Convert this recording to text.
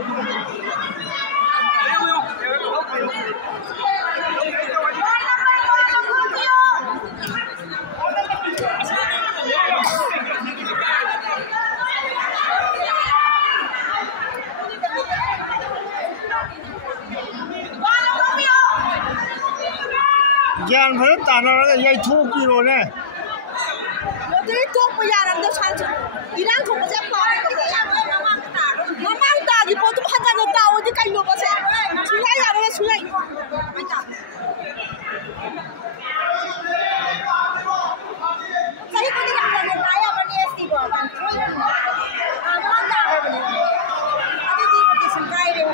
Gian phải tàn nó là dây thu kilo này. Nó thấy thuốc bây giờ làm cho sang đi đang không có xếp vào nó mang ta thì bộ tụi hắn ra nó tàu thì canh nó có xếp chú ngay ra đây chú ngay cái con đi làm là người lái à bên này xí vào bên nó mang ta rồi bên này cái gì cũng phải xin cái đấy